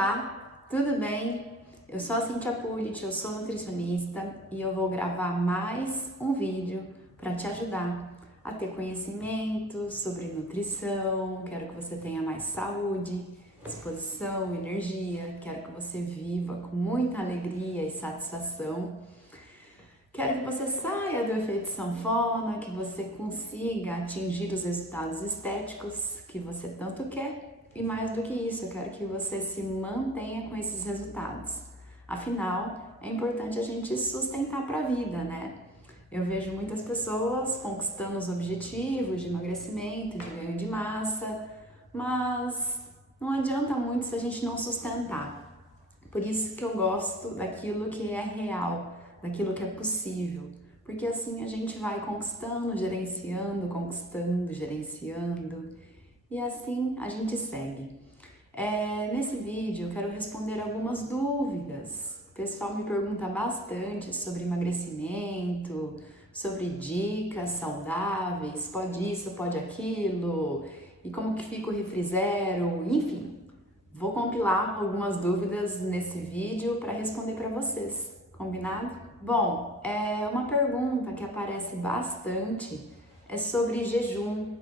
Olá, tudo bem? Eu sou a Cíntia Pulit, eu sou nutricionista e eu vou gravar mais um vídeo para te ajudar a ter conhecimento sobre nutrição. Quero que você tenha mais saúde, disposição, energia. Quero que você viva com muita alegria e satisfação. Quero que você saia do efeito sanfona, que você consiga atingir os resultados estéticos que você tanto quer. E mais do que isso, eu quero que você se mantenha com esses resultados. Afinal, é importante a gente sustentar para a vida, né? Eu vejo muitas pessoas conquistando os objetivos de emagrecimento, de ganho de massa, mas não adianta muito se a gente não sustentar. Por isso que eu gosto daquilo que é real, daquilo que é possível, porque assim a gente vai conquistando, gerenciando, e assim a gente segue. Nesse vídeo eu quero responder algumas dúvidas. O pessoal me pergunta bastante sobre emagrecimento, sobre dicas saudáveis, pode isso, pode aquilo, e como que fica o Refri Zero, enfim. Vou compilar algumas dúvidas nesse vídeo para responder para vocês, combinado? Bom, uma pergunta que aparece bastante é sobre jejum.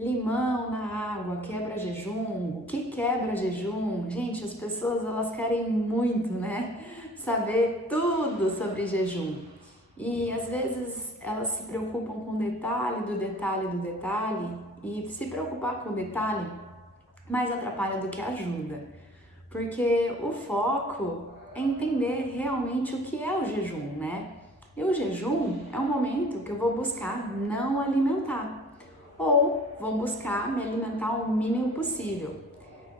Limão na água quebra jejum? O que quebra jejum? Gente, as pessoas elas querem muito, né? Saber tudo sobre jejum. E às vezes elas se preocupam com o detalhe do detalhe do detalhe, e se preocupar com o detalhe mais atrapalha do que ajuda. Porque o foco é entender realmente o que é o jejum, né? E o jejum é um momento que eu vou buscar não alimentar, ou vou buscar me alimentar o mínimo possível.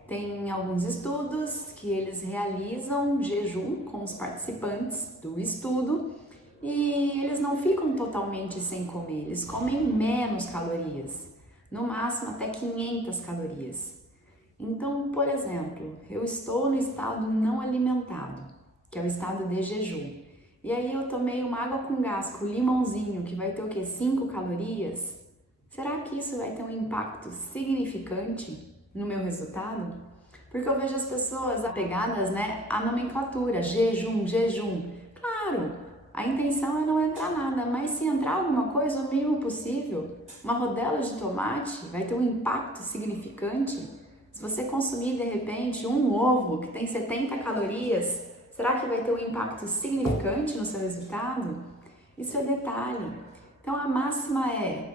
Tem alguns estudos que eles realizam jejum com os participantes do estudo e eles não ficam totalmente sem comer, eles comem menos calorias, no máximo até 500 calorias. Então, por exemplo, eu estou no estado não alimentado, que é o estado de jejum, e aí eu tomei uma água com gás com limãozinho, que vai ter o quê? 5 calorias? Será que isso vai ter um impacto significante no meu resultado? Porque eu vejo as pessoas apegadas, né, à nomenclatura, jejum. Claro, a intenção é não entrar nada, mas se entrar alguma coisa, o mínimo possível, uma rodela de tomate vai ter um impacto significante. Se você consumir de repente um ovo que tem 70 calorias, será que vai ter um impacto significante no seu resultado? Isso é detalhe. Então a máxima é: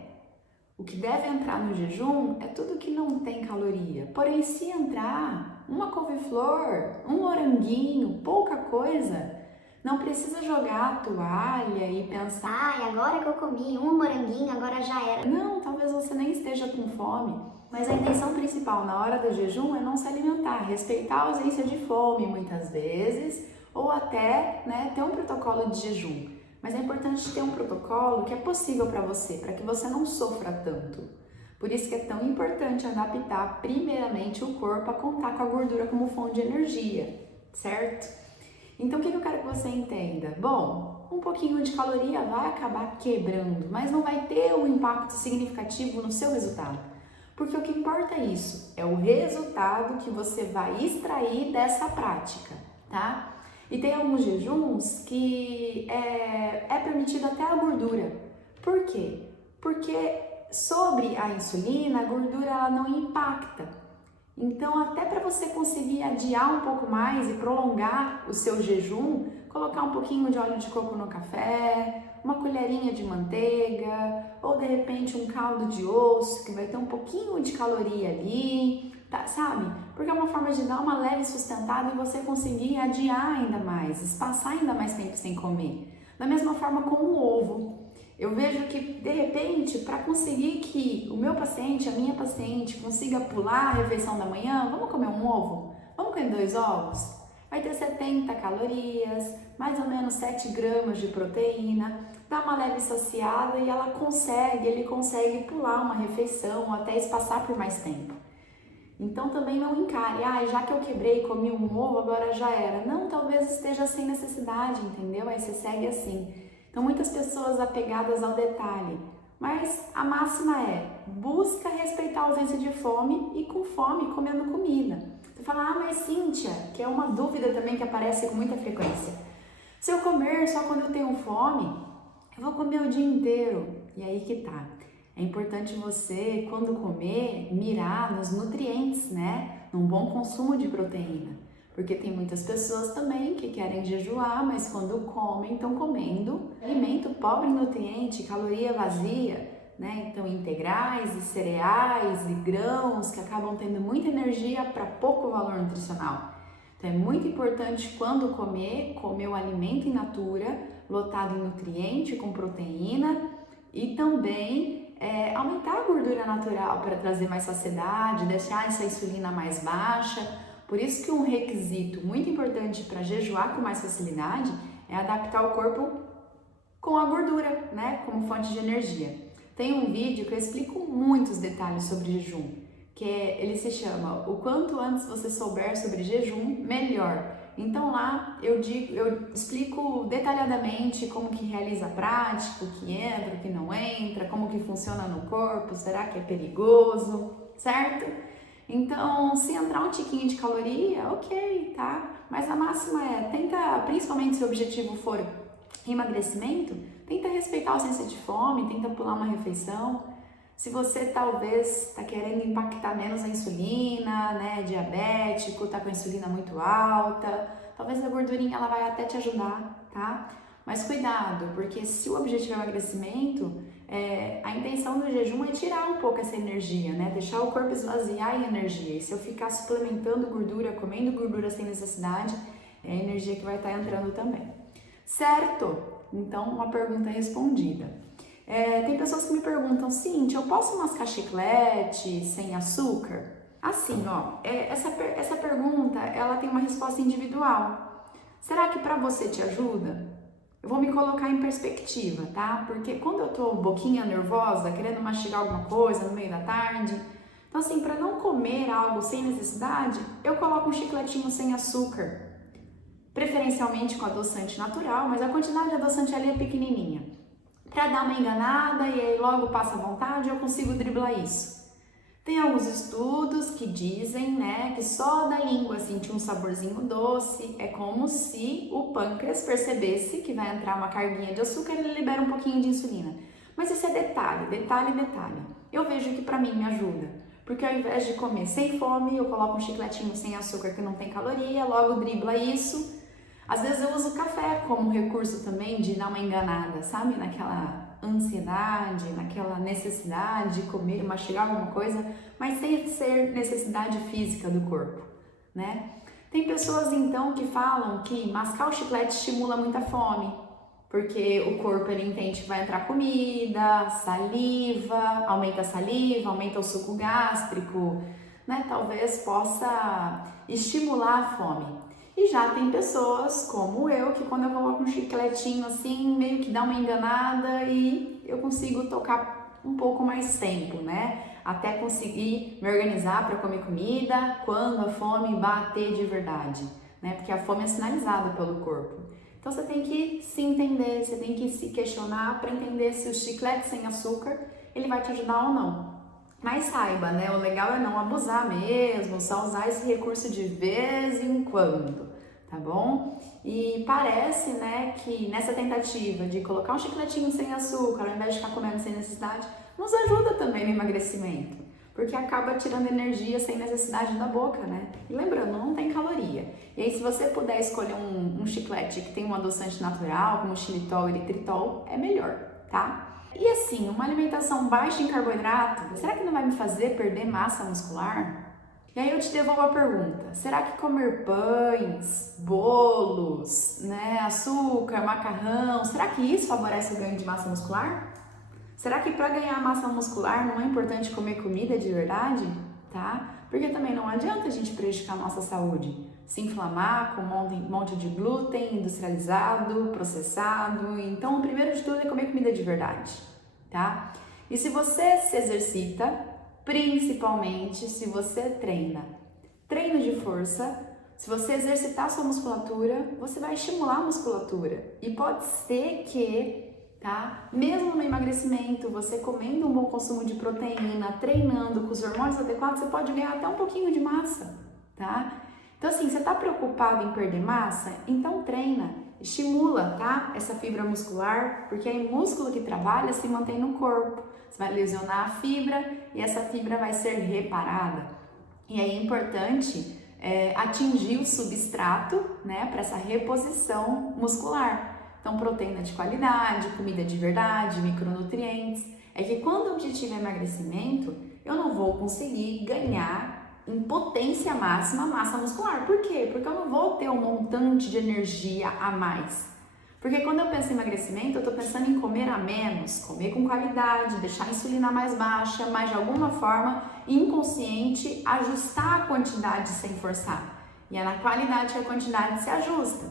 o que deve entrar no jejum é tudo que não tem caloria. Porém, se entrar uma couve-flor, um moranguinho, pouca coisa, não precisa jogar a toalha e pensar, Ai, agora que eu comi um moranguinho, agora já era. não, talvez você nem esteja com fome. Mas a intenção principal na hora do jejum é não se alimentar, respeitar a ausência de fome muitas vezes, ou até, né, ter um protocolo de jejum. Mas é importante ter um protocolo que é possível para que você não sofra tanto. Por isso que é tão importante adaptar primeiramente o corpo a contar com a gordura como fonte de energia, certo? Então o que eu quero que você entenda? Bom, um pouquinho de caloria vai acabar quebrando, mas não vai ter um impacto significativo no seu resultado. Porque o que importa é isso, é o resultado que você vai extrair dessa prática, tá? E tem alguns jejuns que é permitido até a gordura. Por quê? Porque sobre a insulina, a gordura ela não impacta. Então, até para você conseguir adiar um pouco mais e prolongar o seu jejum, colocar um pouquinho de óleo de coco no café, uma colherinha de manteiga, ou de repente um caldo de osso que vai ter um pouquinho de caloria ali, tá, sabe? Porque é uma forma de dar uma leve sustentada e você conseguir adiar ainda mais, espaçar ainda mais tempo sem comer. Da mesma forma com o ovo. Eu vejo que, de repente, para conseguir que o meu paciente, a minha paciente, consiga pular a refeição da manhã, vamos comer um ovo? Vamos comer 2 ovos? Vai ter 70 calorias, mais ou menos 7 gramas de proteína, dá uma leve saciada e ele consegue pular uma refeição ou até espaçar por mais tempo. Então também não encare, já que eu quebrei e comi um ovo, agora já era. Não, talvez esteja sem necessidade, entendeu? Aí você segue assim. Então muitas pessoas apegadas ao detalhe, mas a máxima é: busca respeitar a ausência de fome e com fome comendo comida. Você fala, ah, mas Cíntia, que é uma dúvida também que aparece com muita frequência. Se eu comer só quando eu tenho fome, eu vou comer o dia inteiro. E aí que tá. É importante você, quando comer, mirar nos nutrientes, né? Num bom consumo de proteína. Porque tem muitas pessoas também que querem jejuar, mas quando comem, estão comendo alimento pobre em nutriente, caloria vazia, né? Então, integrais e cereais e grãos que acabam tendo muita energia para pouco valor nutricional. Então, é muito importante quando comer o alimento in natura, lotado em nutriente, com proteína e também aumentar a gordura natural para trazer mais saciedade, deixar essa insulina mais baixa. Por isso que um requisito muito importante para jejuar com mais facilidade é adaptar o corpo com a gordura, né, como fonte de energia. Tem um vídeo que eu explico muitos detalhes sobre jejum, ele se chama O Quanto Antes Você Souber Sobre Jejum, Melhor. Então lá eu explico detalhadamente como que realiza a prática, o que entra, o que não entra, como que funciona no corpo, será que é perigoso, certo? Então, se entrar um tiquinho de caloria, ok, tá? Mas a máxima tenta, principalmente se o objetivo for emagrecimento, tenta respeitar a ausência de fome, tenta pular uma refeição. Se você talvez está querendo impactar menos a insulina, né, diabético, tá com a insulina muito alta, talvez a gordurinha ela vai até te ajudar, tá? Mas cuidado, porque se o objetivo é emagrecimento, a intenção do jejum é tirar um pouco essa energia, né? Deixar o corpo esvaziar em energia. E se eu ficar suplementando gordura, comendo gordura sem necessidade, é a energia que vai estar entrando também. Certo? Então, uma pergunta respondida. Tem pessoas que me perguntam, Cíntia, eu posso mascar chiclete sem açúcar? Assim, ó, essa pergunta, ela tem uma resposta individual. Será que para você te ajuda? Eu vou me colocar em perspectiva, tá? Porque quando eu tô boquinha nervosa, querendo mastigar alguma coisa no meio da tarde, então assim, para não comer algo sem necessidade, eu coloco um chicletinho sem açúcar. Preferencialmente com adoçante natural, mas a quantidade de adoçante ali é pequenininha. Para dar uma enganada e aí logo passa vontade, eu consigo driblar isso. Tem alguns estudos que dizem, né, que só da língua sentir um saborzinho doce é como se o pâncreas percebesse que vai entrar uma carguinha de açúcar e ele libera um pouquinho de insulina. Mas isso é detalhe. Eu vejo que para mim me ajuda, porque ao invés de comer sem fome, eu coloco um chicletinho sem açúcar que não tem caloria, logo dribla isso. Às vezes eu uso o café como recurso também de dar uma enganada, sabe? Naquela ansiedade, naquela necessidade de comer, mastigar alguma coisa, mas sem ser necessidade física do corpo, né? Tem pessoas então que falam que mascar o chiclete estimula muita fome, porque o corpo ele entende que vai entrar comida, saliva, aumenta o suco gástrico, né? Talvez possa estimular a fome. E já tem pessoas como eu, que quando eu coloco um chicletinho assim, meio que dá uma enganada e eu consigo tocar um pouco mais tempo, né? Até conseguir me organizar para comer comida quando a fome bater de verdade, né? Porque a fome é sinalizada pelo corpo. Então você tem que se entender, você tem que se questionar para entender se o chiclete sem açúcar, ele vai te ajudar ou não. Mas saiba, né? O legal é não abusar mesmo, só usar esse recurso de vez em quando, tá bom? E parece, né, que nessa tentativa de colocar um chicletinho sem açúcar, ao invés de ficar comendo sem necessidade, nos ajuda também no emagrecimento, porque acaba tirando energia sem necessidade da boca, né? E lembrando, não tem caloria. E aí, se você puder escolher um chiclete que tem um adoçante natural, como xilitol e eritritol, é melhor, tá? E assim, uma alimentação baixa em carboidrato, será que não vai me fazer perder massa muscular? E aí eu te devolvo a pergunta, será que comer pães, bolos, né, açúcar, macarrão, será que isso favorece o ganho de massa muscular? Será que para ganhar massa muscular não é importante comer comida de verdade? Tá? Porque também não adianta a gente prejudicar a nossa saúde, se inflamar com um monte de glúten industrializado, processado. Então, o primeiro de tudo é comer comida de verdade, tá? E se você se exercita, principalmente se você treino de força, se você exercitar sua musculatura, você vai estimular a musculatura. E pode ser que, tá? Mesmo no emagrecimento, você comendo um bom consumo de proteína, treinando com os hormônios adequados, você pode ganhar até um pouquinho de massa, tá? Então assim, você tá preocupado em perder massa? Então treina, estimula, tá? Essa fibra muscular, porque é músculo que trabalha se mantém no corpo. Você vai lesionar a fibra e essa fibra vai ser reparada. E aí é importante atingir o substrato, né, para essa reposição muscular. Então, proteína de qualidade, comida de verdade, micronutrientes. É que quando o objetivo é emagrecimento, eu não vou conseguir ganhar em potência máxima massa muscular. Por quê? Porque eu não vou ter um montante de energia a mais. Porque quando eu penso em emagrecimento, eu estou pensando em comer a menos, comer com qualidade, deixar a insulina mais baixa, mas de alguma forma, inconsciente, ajustar a quantidade sem forçar. E é na qualidade que a quantidade se ajusta.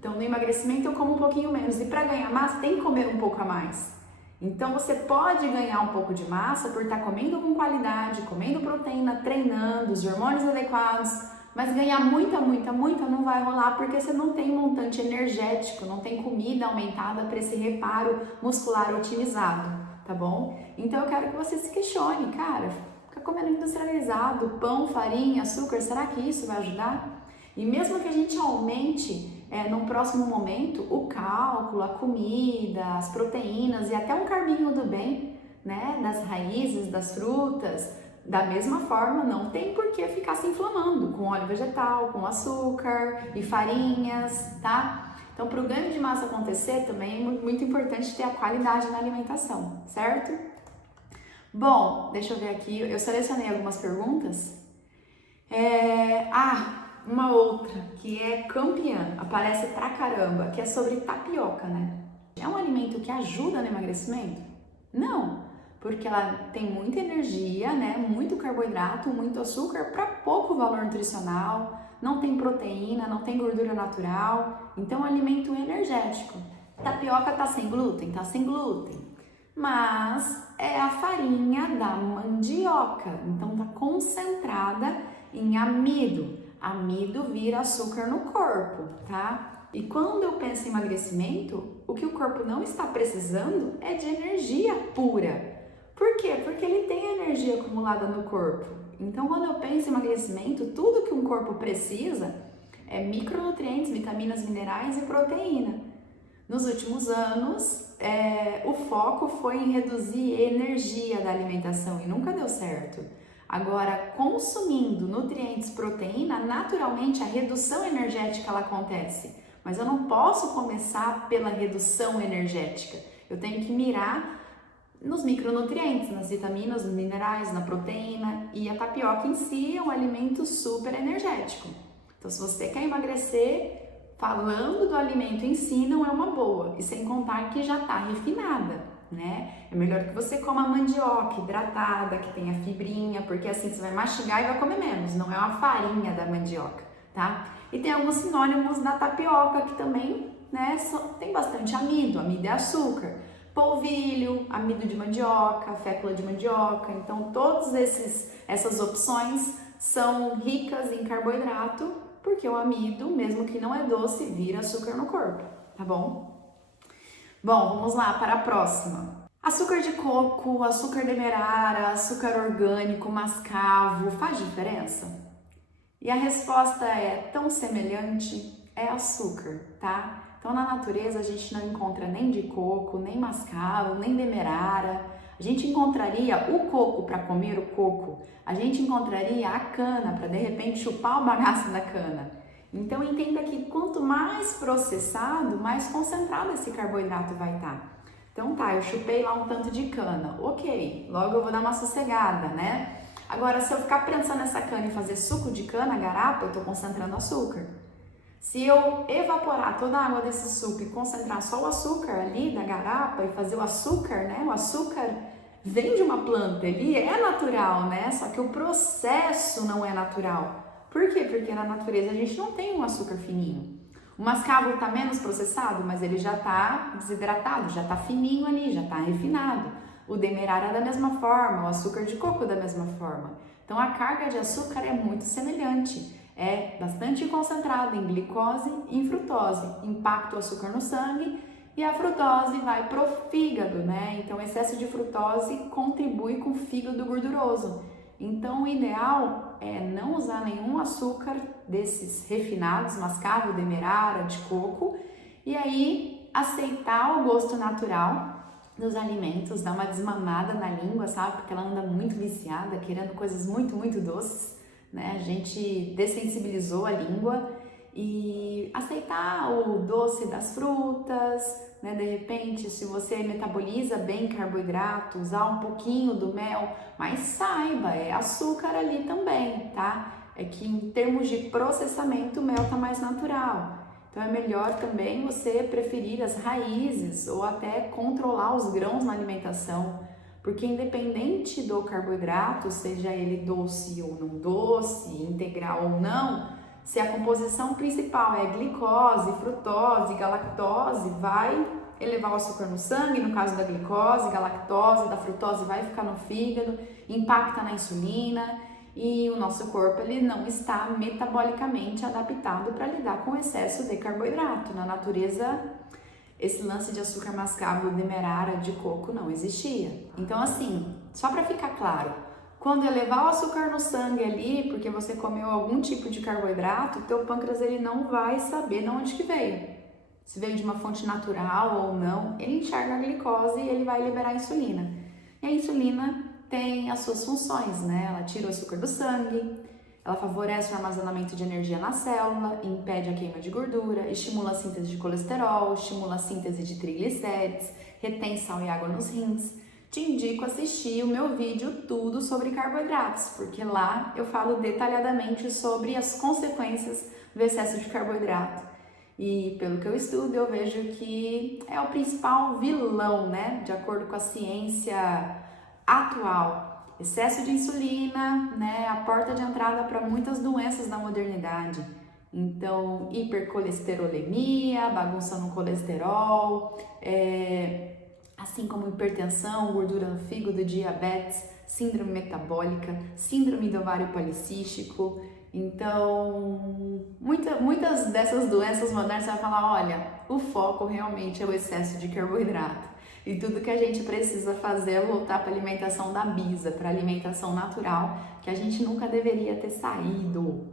Então, no emagrecimento eu como um pouquinho menos e para ganhar massa tem que comer um pouco a mais. Então, você pode ganhar um pouco de massa por estar comendo com qualidade, comendo proteína, treinando, os hormônios adequados, mas ganhar muita não vai rolar porque você não tem montante energético, não tem comida aumentada para esse reparo muscular otimizado, tá bom? Então eu quero que você se questione, cara, ficar comendo industrializado, pão, farinha, açúcar, será que isso vai ajudar? E mesmo que a gente aumente num próximo momento o cálculo, a comida, as proteínas e até um carbinho do bem, né, das raízes, das frutas, da mesma forma, não tem por que ficar se inflamando com óleo vegetal, com açúcar e farinhas, tá? Então, para o ganho de massa acontecer, também é muito importante ter a qualidade na alimentação, certo? Bom, deixa eu ver aqui, eu selecionei algumas perguntas. Uma outra que é campeã, aparece pra caramba, que é sobre tapioca, né? É um alimento que ajuda no emagrecimento? Não! Porque ela tem muita energia, né? Muito carboidrato, muito açúcar para pouco valor nutricional, não tem proteína, não tem gordura natural, então é um alimento energético. Tapioca tá sem glúten? Tá sem glúten, mas é a farinha da mandioca, então tá concentrada em amido. Amido vira açúcar no corpo, tá? E quando eu penso em emagrecimento, o que o corpo não está precisando é de energia pura. Por quê? Porque ele tem energia acumulada no corpo. Então, quando eu penso em emagrecimento, tudo que um corpo precisa é micronutrientes, vitaminas, minerais e proteína. Nos últimos anos, o foco foi em reduzir a energia da alimentação e nunca deu certo. Agora, consumindo nutrientes, proteína, naturalmente a redução energética ela acontece. Mas eu não posso começar pela redução energética. Eu tenho que mirar nos micronutrientes, nas vitaminas, nos minerais, na proteína, e a tapioca em si é um alimento super energético. Então, se você quer emagrecer, falando do alimento em si não é uma boa, e sem contar que já está refinada, né? É melhor que você coma mandioca hidratada, que tenha fibrinha, porque assim você vai mastigar e vai comer menos, não é uma farinha da mandioca, tá? E tem alguns sinônimos da tapioca que também, né, tem bastante amido, amido é açúcar. Polvilho, amido de mandioca, fécula de mandioca, então todas essas opções são ricas em carboidrato, porque o amido, mesmo que não é doce, vira açúcar no corpo, tá bom? Bom, vamos lá para a próxima. Açúcar de coco, açúcar demerara, açúcar orgânico, mascavo, faz diferença? E a resposta é tão semelhante, é açúcar, tá? Então, na natureza, a gente não encontra nem de coco, nem mascavo, nem demerara. A gente encontraria o coco para comer o coco. A gente encontraria a cana para, de repente, chupar o bagaço da cana. Então, entenda que quanto mais processado, mais concentrado esse carboidrato vai estar. Então, tá, eu chupei lá um tanto de cana. Ok, logo eu vou dar uma sossegada, né? Agora, se eu ficar prensando essa cana e fazer suco de cana, garapa, eu estou concentrando açúcar. Se eu evaporar toda a água desse suco e concentrar só o açúcar ali da garapa e fazer o açúcar, né? O açúcar vem de uma planta, ele é natural, né? Só que o processo não é natural. Por quê? Porque na natureza a gente não tem um açúcar fininho. O mascavo está menos processado, mas ele já está desidratado, já está fininho ali, já está refinado. O demerara da mesma forma, o açúcar de coco da mesma forma. Então a carga de açúcar é muito semelhante. É bastante concentrada em glicose e em frutose. Impacta o açúcar no sangue e a frutose vai pro fígado, né? Então, excesso de frutose contribui com o fígado gorduroso. Então, o ideal é não usar nenhum açúcar desses refinados, mascavo, demerara, de coco, e aí aceitar o gosto natural dos alimentos, dar uma desmamada na língua, sabe? Porque ela anda muito viciada, querendo coisas muito, muito doces, né? A gente dessensibilizou a língua e aceitar o doce das frutas, né? De repente, se você metaboliza bem carboidrato, usar um pouquinho do mel, mas saiba, é açúcar ali também, tá? É que em termos de processamento, o mel tá mais natural. Então é melhor também você preferir as raízes ou até controlar os grãos na alimentação, porque independente do carboidrato, seja ele doce ou não doce, integral ou não, se a composição principal é glicose, frutose, galactose, vai elevar o açúcar no sangue, no caso da glicose, galactose, da frutose vai ficar no fígado, impacta na insulina. E o nosso corpo ele não está metabolicamente adaptado para lidar com o excesso de carboidrato. Na natureza, esse lance de açúcar mascavo, demerara, de coco não existia. Então assim, só para ficar claro, quando elevar o açúcar no sangue ali, porque você comeu algum tipo de carboidrato, teu pâncreas ele não vai saber de onde que veio. Se veio de uma fonte natural ou não, ele enxerga a glicose e ele vai liberar a insulina. E a insulina tem as suas funções, né? Ela tira o açúcar do sangue, ela favorece o armazenamento de energia na célula, impede a queima de gordura, estimula a síntese de colesterol, estimula a síntese de triglicérides, retém sal e água nos rins. Te indico assistir o meu vídeo tudo sobre carboidratos, porque lá eu falo detalhadamente sobre as consequências do excesso de carboidrato. E pelo que eu estudo, eu vejo que é o principal vilão, né? De acordo com a ciência atual, excesso de insulina, né, a porta de entrada para muitas doenças da modernidade. Então, hipercolesterolemia, bagunça no colesterol, assim como hipertensão, gordura no fígado, diabetes, síndrome metabólica, síndrome do ovário policístico. Então, muitas dessas doenças modernas você vai falar, olha, o foco realmente é o excesso de carboidrato. E tudo que a gente precisa fazer é voltar para a alimentação da bisa, para a alimentação natural, que a gente nunca deveria ter saído.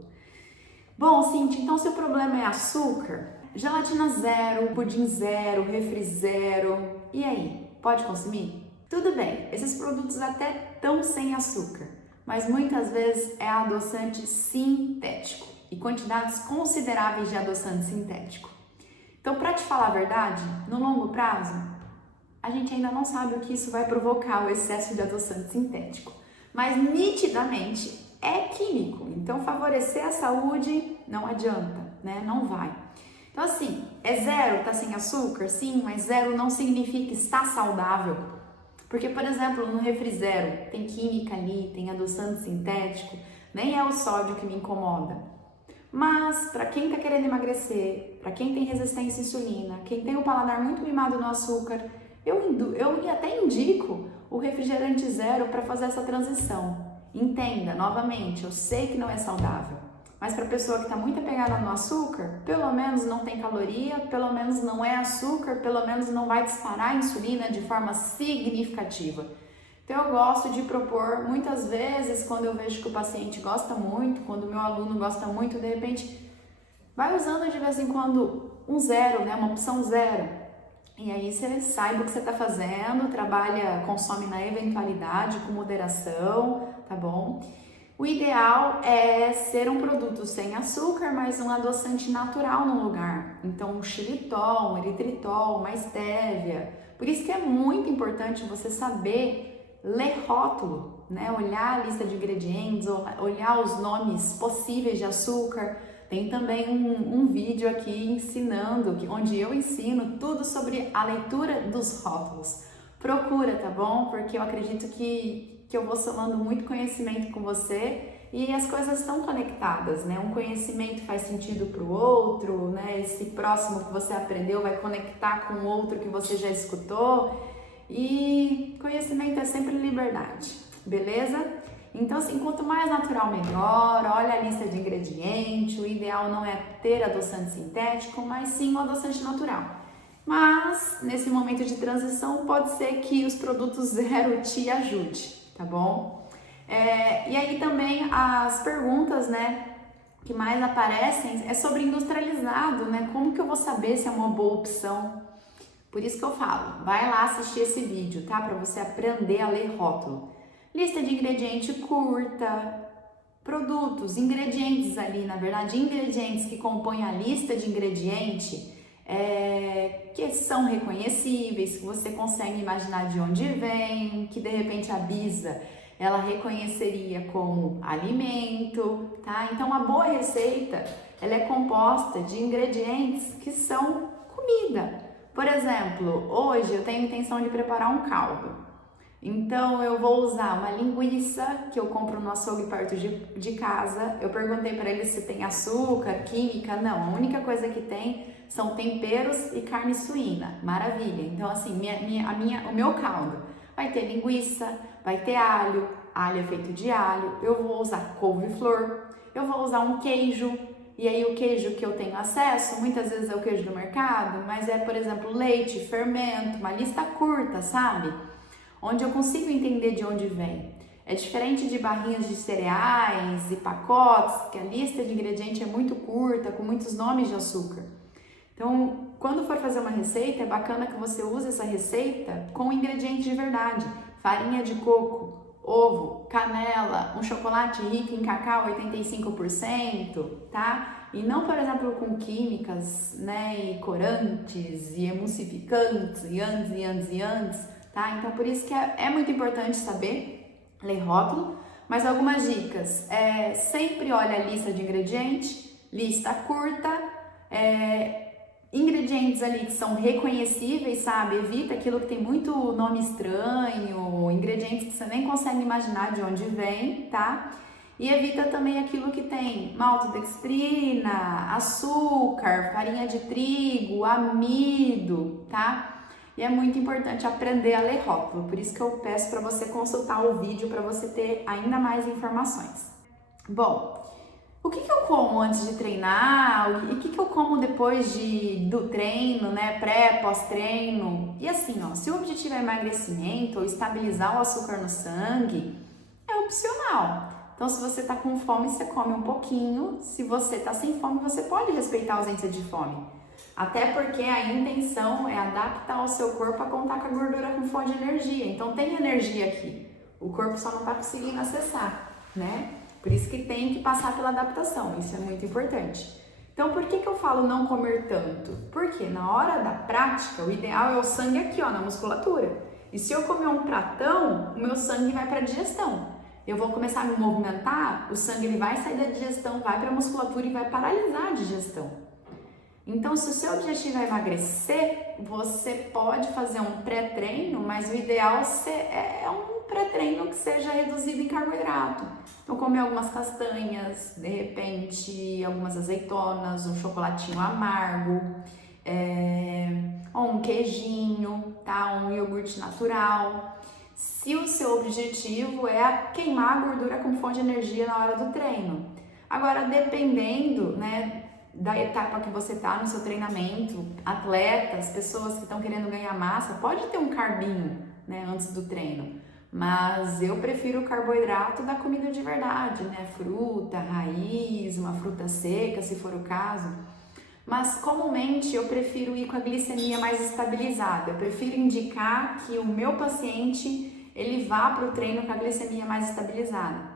Bom, Cintia, então se o problema é açúcar, gelatina zero, pudim zero, refri zero, e aí, pode consumir? Tudo bem, esses produtos até estão sem açúcar, mas muitas vezes é adoçante sintético e quantidades consideráveis de adoçante sintético. Então, para te falar a verdade, no longo prazo, a gente ainda não sabe o que isso vai provocar, o excesso de adoçante sintético. Mas nitidamente é químico, então favorecer a saúde não adianta, né? Não vai. Então assim, é zero, tá sem açúcar? Sim, mas zero não significa estar saudável. Porque, por exemplo, no refri zero tem química ali, tem adoçante sintético, nem é o sódio que me incomoda. Mas para quem tá querendo emagrecer, para quem tem resistência à insulina, quem tem o paladar muito mimado no açúcar, eu até indico o refrigerante zero para fazer essa transição. Entenda, novamente, eu sei que não é saudável, mas para a pessoa que está muito apegada no açúcar, pelo menos não tem caloria, pelo menos não é açúcar, pelo menos não vai disparar a insulina de forma significativa. Então eu gosto de propor, muitas vezes, quando eu vejo que o paciente gosta muito, quando o meu aluno gosta muito, de repente, vai usando de vez em quando um zero, né, uma opção zero. E aí você saiba o que você está fazendo, trabalha, consome na eventualidade, com moderação, tá bom? O ideal é ser um produto sem açúcar, mas um adoçante natural no lugar. Então, um xilitol, um eritritol, uma estévia. Por isso que é muito importante você saber ler rótulo, né? Olhar a lista de ingredientes, olhar os nomes possíveis de açúcar. Tem também um vídeo aqui ensinando, onde eu ensino tudo sobre a leitura dos rótulos. Procura, tá bom? Porque eu acredito que eu vou somando muito conhecimento com você e as coisas estão conectadas, né? Um conhecimento faz sentido para o outro, né? Esse próximo que você aprendeu vai conectar com o outro que você já escutou. E conhecimento é sempre liberdade, beleza? Então, assim, quanto mais natural, melhor. Olha a lista de ingredientes. O ideal não é ter adoçante sintético, mas sim um adoçante natural. Mas, nesse momento de transição, pode ser que os produtos zero te ajudem, tá bom? E aí também as perguntas, né, que mais aparecem é sobre industrializado, né? Como que eu vou saber se é uma boa opção? Por isso que eu falo, vai lá assistir esse vídeo, tá? Para você aprender a ler rótulo. Lista de ingrediente curta, produtos, ingredientes ali, na verdade, ingredientes que compõem a lista de ingrediente que são reconhecíveis, que você consegue imaginar de onde vem, que de repente a Bisa ela reconheceria como alimento, tá? Então, uma boa receita, ela é composta de ingredientes que são comida. Por exemplo, hoje eu tenho a intenção de preparar um caldo. Então, eu vou usar uma linguiça que eu compro no açougue perto de casa. Eu perguntei para eles se tem açúcar, química. Não, a única coisa que tem são temperos e carne suína. Maravilha! Então, assim, o meu caldo vai ter linguiça, vai ter alho é feito de alho. Eu vou usar couve-flor, eu vou usar um queijo. E aí o queijo que eu tenho acesso, muitas vezes é o queijo do mercado, mas é, por exemplo, leite, fermento, uma lista curta, sabe? Onde eu consigo entender de onde vem. É diferente de barrinhas de cereais e pacotes, que a lista de ingredientes é muito curta, com muitos nomes de açúcar. Então, quando for fazer uma receita, é bacana que você use essa receita com ingredientes de verdade. Farinha de coco, ovo, canela, um chocolate rico em cacau 85%, tá? E não, por exemplo, com químicas, né, e corantes, e emulsificantes, e antes. Tá? Então, por isso que é muito importante saber ler rótulo, mas algumas dicas, sempre olha a lista de ingredientes, lista curta, ingredientes ali que são reconhecíveis, sabe? Evita aquilo que tem muito nome estranho, ingredientes que você nem consegue imaginar de onde vem, tá? E evita também aquilo que tem maltodextrina, açúcar, farinha de trigo, amido, tá? E é muito importante aprender a ler rótulo, por isso que eu peço para você consultar o vídeo para você ter ainda mais informações. Bom, o que eu como antes de treinar e o que eu como depois do treino, né, pós-treino? E assim, ó, se o objetivo é emagrecimento ou estabilizar o açúcar no sangue, é opcional. Então, se você tá com fome, você come um pouquinho. Se você tá sem fome, você pode respeitar a ausência de fome. Até porque a intenção é adaptar o seu corpo a contar com a gordura com fonte de energia. Então tem energia aqui, o corpo só não está conseguindo acessar, né? Por isso que tem que passar pela adaptação, isso é muito importante. Então por que eu falo não comer tanto? Porque na hora da prática, o ideal é o sangue aqui, ó, na musculatura. E se eu comer um pratão, o meu sangue vai para a digestão. Eu vou começar a me movimentar, o sangue ele vai sair da digestão, vai para a musculatura e vai paralisar a digestão. Então, se o seu objetivo é emagrecer, você pode fazer um pré-treino, mas o ideal é um pré-treino que seja reduzido em carboidrato. Então, comer algumas castanhas, de repente, algumas azeitonas, um chocolatinho amargo, ou um queijinho, tá? Um iogurte natural. Se o seu objetivo é queimar a gordura como fonte de energia na hora do treino. Agora, dependendo, né, da etapa que você tá no seu treinamento, atletas, pessoas que estão querendo ganhar massa, pode ter um carbinho, né, antes do treino, mas eu prefiro o carboidrato da comida de verdade, né, fruta, raiz, uma fruta seca, se for o caso, mas comumente eu prefiro ir com a glicemia mais estabilizada, eu prefiro indicar que o meu paciente, ele vá para o treino com a glicemia mais estabilizada.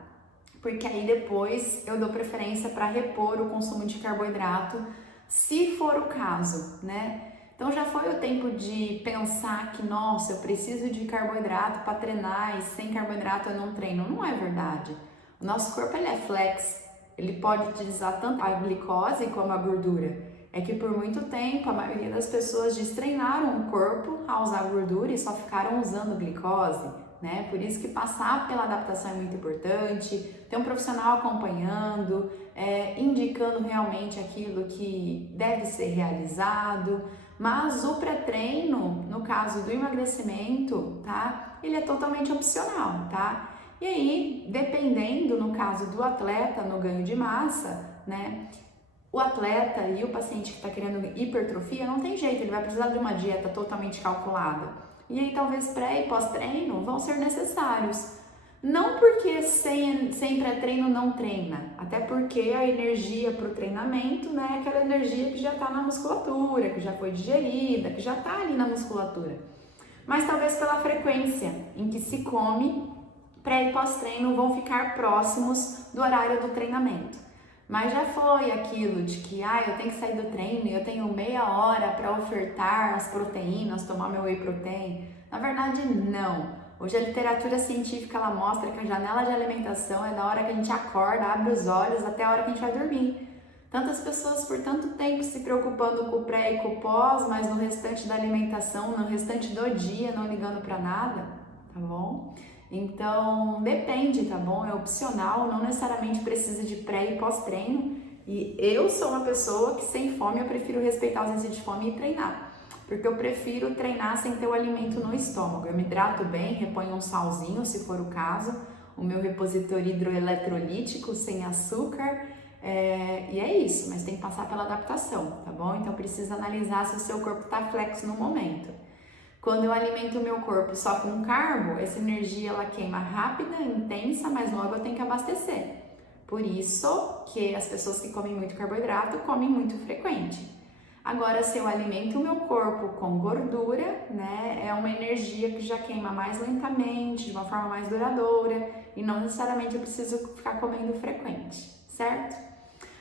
Porque aí depois eu dou preferência para repor o consumo de carboidrato, se for o caso, né? Então já foi o tempo de pensar que, nossa, eu preciso de carboidrato para treinar e sem carboidrato eu não treino. Não é verdade. O nosso corpo ele é flex, ele pode utilizar tanto a glicose como a gordura. É que por muito tempo a maioria das pessoas destreinaram o corpo a usar gordura e só ficaram usando glicose. Né? Por isso que passar pela adaptação é muito importante, ter um profissional acompanhando, indicando realmente aquilo que deve ser realizado, mas o pré-treino, no caso do emagrecimento, tá? Ele é totalmente opcional, tá? E aí, dependendo, no caso do atleta, no ganho de massa, né? O atleta e o paciente que está querendo hipertrofia, não tem jeito, ele vai precisar de uma dieta totalmente calculada. E aí talvez pré e pós-treino vão ser necessários. Não porque sem pré-treino não treina, até porque a energia para o treinamento, né, é aquela energia que já está na musculatura, que já foi digerida, que já está ali na musculatura. Mas talvez pela frequência em que se come, pré e pós-treino vão ficar próximos do horário do treinamento. Mas já foi aquilo de que eu tenho que sair do treino e eu tenho meia hora para ofertar as proteínas, tomar meu whey protein. Na verdade, não. Hoje a literatura científica ela mostra que a janela de alimentação é da hora que a gente acorda, abre os olhos até a hora que a gente vai dormir. Tantas pessoas por tanto tempo se preocupando com o pré e com o pós, mas no restante da alimentação, no restante do dia, não ligando para nada, tá bom? Então, depende, tá bom? É opcional, não necessariamente precisa de pré e pós-treino. E eu sou uma pessoa que sem fome eu prefiro respeitar os índices de fome e treinar. Porque eu prefiro treinar sem ter o alimento no estômago. Eu me hidrato bem, reponho um salzinho, se for o caso, o meu repositor hidroeletrolítico sem açúcar, e é isso, mas tem que passar pela adaptação, tá bom? Então precisa analisar se o seu corpo está flexo no momento. Quando eu alimento o meu corpo só com carbo, essa energia ela queima rápida, intensa, mas logo eu tenho que abastecer. Por isso que as pessoas que comem muito carboidrato comem muito frequente. Agora, se eu alimento o meu corpo com gordura, né, é uma energia que já queima mais lentamente, de uma forma mais duradoura, e não necessariamente eu preciso ficar comendo frequente, certo?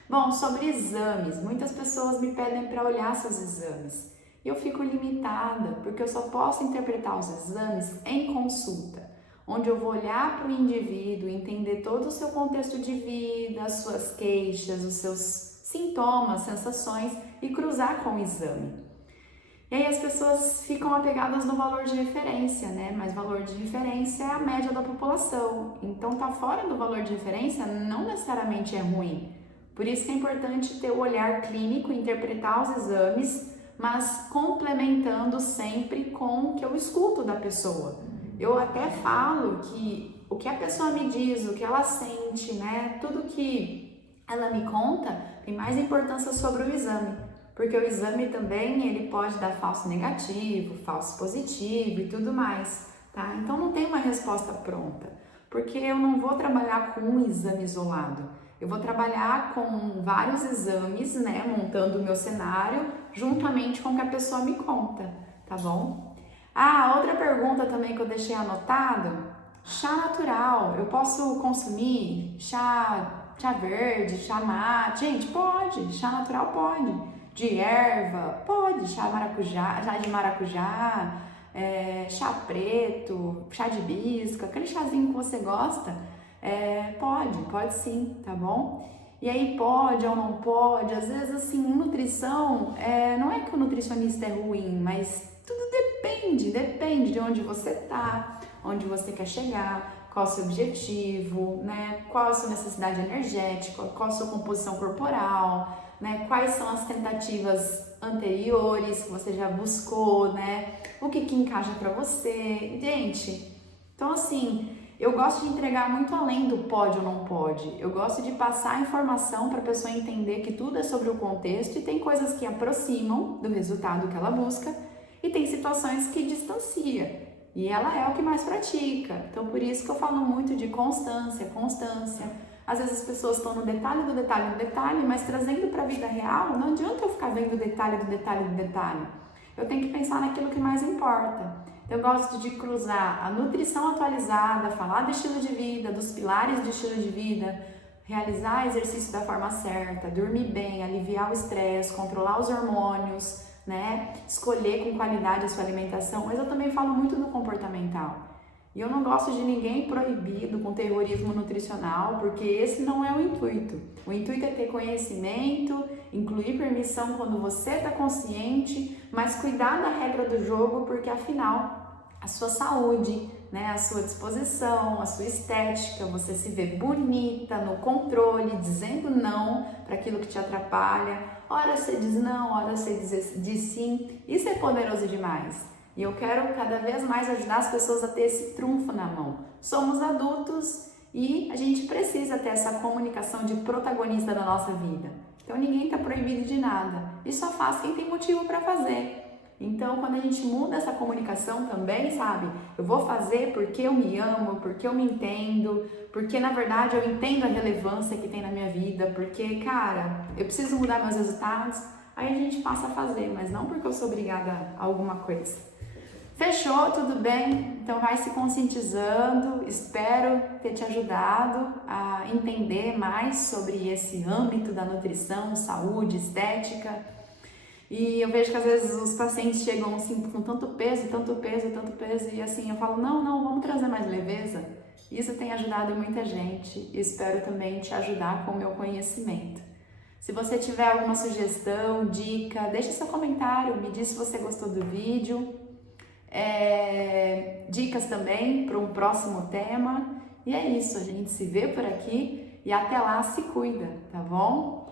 Bom, sobre exames, muitas pessoas me pedem para olhar seus exames. Eu fico limitada, porque eu só posso interpretar os exames em consulta, onde eu vou olhar para o indivíduo, entender todo o seu contexto de vida, as suas queixas, os seus sintomas, sensações e cruzar com o exame. E aí as pessoas ficam apegadas no valor de referência, né? Mas valor de referência é a média da população. Então tá fora do valor de referência não necessariamente é ruim. Por isso que é importante ter o olhar clínico, interpretar os exames, mas complementando sempre com o que eu escuto da pessoa. Eu até falo que o que a pessoa me diz, o que ela sente, né? Tudo que ela me conta tem mais importância sobre o exame. Porque o exame também, ele pode dar falso negativo, falso positivo e tudo mais, tá? Então não tem uma resposta pronta, porque eu não vou trabalhar com um exame isolado. Eu vou trabalhar com vários exames, né, montando o meu cenário, juntamente com o que a pessoa me conta, tá bom? Outra pergunta também que eu deixei anotado, chá natural, eu posso consumir chá verde, chá mate? Gente, pode, chá natural pode. De erva, pode, chá de maracujá, chá preto, chá de hibisco, aquele chazinho que você gosta, pode sim, tá bom? E aí pode ou não pode, às vezes assim, nutrição, não é que o nutricionista é ruim, mas tudo depende de onde você tá, onde você quer chegar, qual é o seu objetivo, né? Qual é a sua necessidade energética, qual a sua composição corporal, né? Quais são as tentativas anteriores que você já buscou, né? O que encaixa para você, gente. Então assim, eu gosto de entregar muito além do pode ou não pode. Eu gosto de passar a informação para a pessoa entender que tudo é sobre o contexto e tem coisas que aproximam do resultado que ela busca e tem situações que distancia. E ela é o que mais pratica. Então por isso que eu falo muito de constância. Às vezes as pessoas estão no detalhe do detalhe, mas trazendo para a vida real, não adianta eu ficar vendo o detalhe do detalhe. Eu tenho que pensar naquilo que mais importa. Eu gosto de cruzar a nutrição atualizada, falar do estilo de vida, dos pilares do estilo de vida, realizar exercício da forma certa, dormir bem, aliviar o estresse, controlar os hormônios, né? Escolher com qualidade a sua alimentação, mas eu também falo muito do comportamental. E eu não gosto de ninguém proibido com terrorismo nutricional, porque esse não é o intuito. O intuito é ter conhecimento, incluir permissão quando você está consciente, mas cuidar da regra do jogo, porque afinal a sua saúde, né, a sua disposição, a sua estética, você se vê bonita, no controle, dizendo não para aquilo que te atrapalha. Ora você diz não, ora você diz sim. Isso é poderoso demais. E eu quero cada vez mais ajudar as pessoas a ter esse trunfo na mão. Somos adultos e a gente precisa ter essa comunicação de protagonista da nossa vida. Então ninguém está proibido de nada. E só faz quem tem motivo para fazer. Então, quando a gente muda essa comunicação também, sabe? Eu vou fazer porque eu me amo, porque eu me entendo, porque na verdade eu entendo a relevância que tem na minha vida, porque, cara, eu preciso mudar meus resultados, aí a gente passa a fazer, mas não porque eu sou obrigada a alguma coisa. Fechou? Tudo bem? Então vai se conscientizando, espero ter te ajudado a entender mais sobre esse âmbito da nutrição, saúde, estética. E eu vejo que às vezes os pacientes chegam assim com tanto peso, e assim eu falo, não, vamos trazer mais leveza. Isso tem ajudado muita gente e espero também te ajudar com o meu conhecimento. Se você tiver alguma sugestão, dica, deixe seu comentário, me diz se você gostou do vídeo. Dicas também para um próximo tema. E é isso, a gente se vê por aqui e até lá se cuida, tá bom?